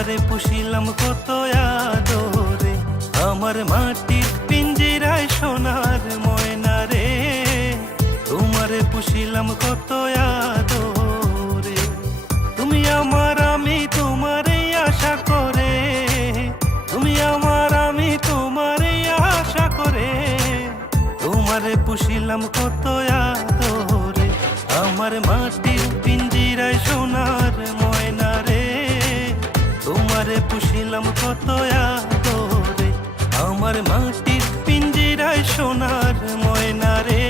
তোমারে পুষিলাম কত আদরে, আমার মাটির পিঞ্জিরায় সোনার ময়না রে, তোমারে পুষিলাম কত আদরে। তুমি আমার আমি তোমারে আশা করে, তুমি আমার আমি তোমারে আশা করে, তোমারে পুষিলাম কত আদরে, আমার মাটির পিঞ্জিরায় সোনার ময়না রে, তোমারে পুষিলাম কত আদরে, আমার মাটির পিঞ্জিরায় সোনার ময়না রে,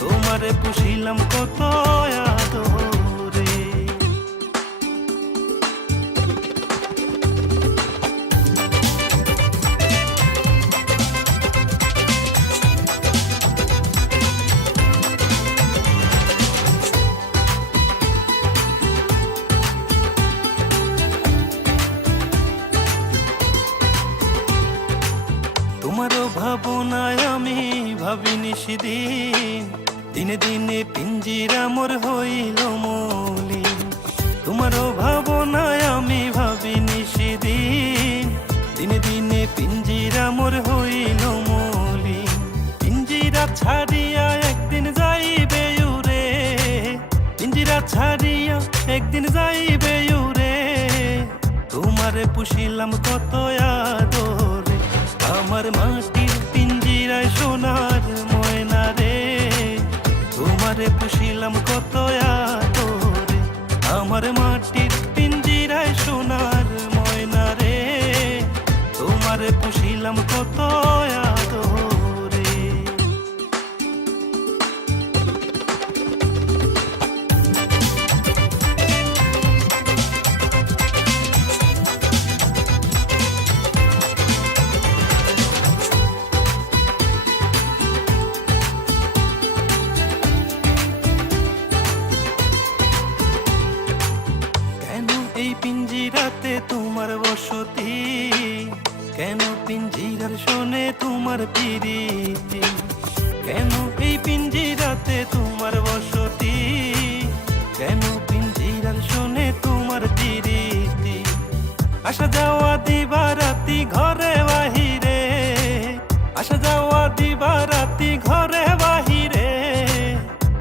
তোমারে পুষিলাম কত আদরে। তোমারও ভাবনায় আমি ভাবিনি সেদিন, দিনে দিনে পিঞ্জিরা মোর হইল মলিন। তোমারও ভাবনায় আমি ভাবিনি সেদিন, দিনে দিনে পিঞ্জিরা মোর হইল মলিন। পিঞ্জিরা ছাড়িয়া একদিন যাইবে উড়ে, পিঞ্জিরা ছাড়িয়া একদিন যাইবে উড়ে, তোমারে পুষিলাম কত আদরে, আমার মাটির পিঞ্জিরায় সোনার ময়না রে, তোমারে পুষিলাম কত আদরে, আমার মাটির পিঞ্জিরায় সোনার ময়না রে, তোমারে পুষিলাম কত আদরে। এই পিঞ্জিরাতে তোমার বসতি, কেন পিঞ্জিরার শোনে তোমার প্রীতি, কেন এই পিঞ্জিরাতে তোমার বসতি, কেন পিঞ্জিরার শোনে তোমার প্রীতি। আসা যাওয়া দিবা রাতি ঘরে বাহিরে, আসা যাওয়া দিবা রাতি ঘরে বাহিরে,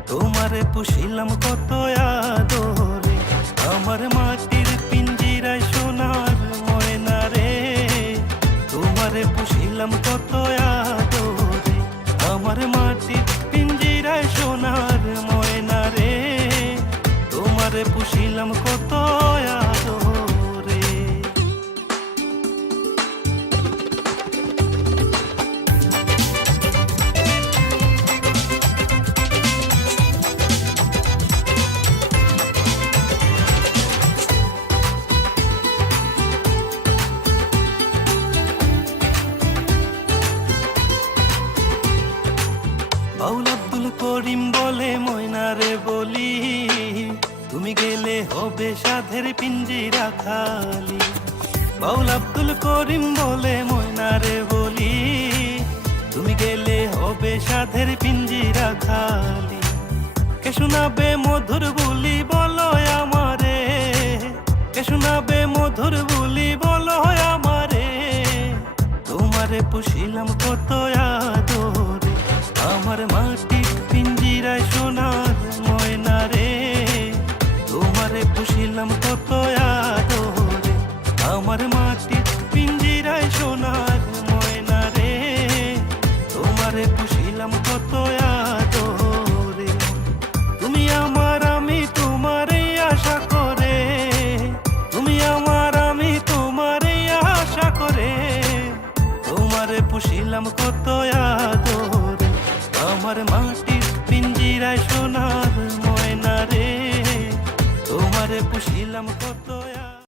তোমারে পুষিলাম কত আদরে, আমার মাটির পিঞ্জিরায় সোনার ময়না রে, তোমারে পুষিলাম কত আদরে, আমার মাটির পিঞ্জিরায় সোনার ময়না রে, তোমারে পুষিলাম কত আদরে। বাউল আব্দুল করিম বলে ময়না রে বলি, তুমি গেলে হবে সাধের পিঞ্জিরা খালি। বাউল আব্দুল করিম বলে ময়না রে বলি, তুমি গেলে হবে সাধের পিঞ্জিরা খালি। কে শোনাবে মধুর বুলি বলো আমারে, কে শোনাবে মধুর বুলি বলো আমারে, তোমারে পুষিলাম কত আদরে, আমার মাটি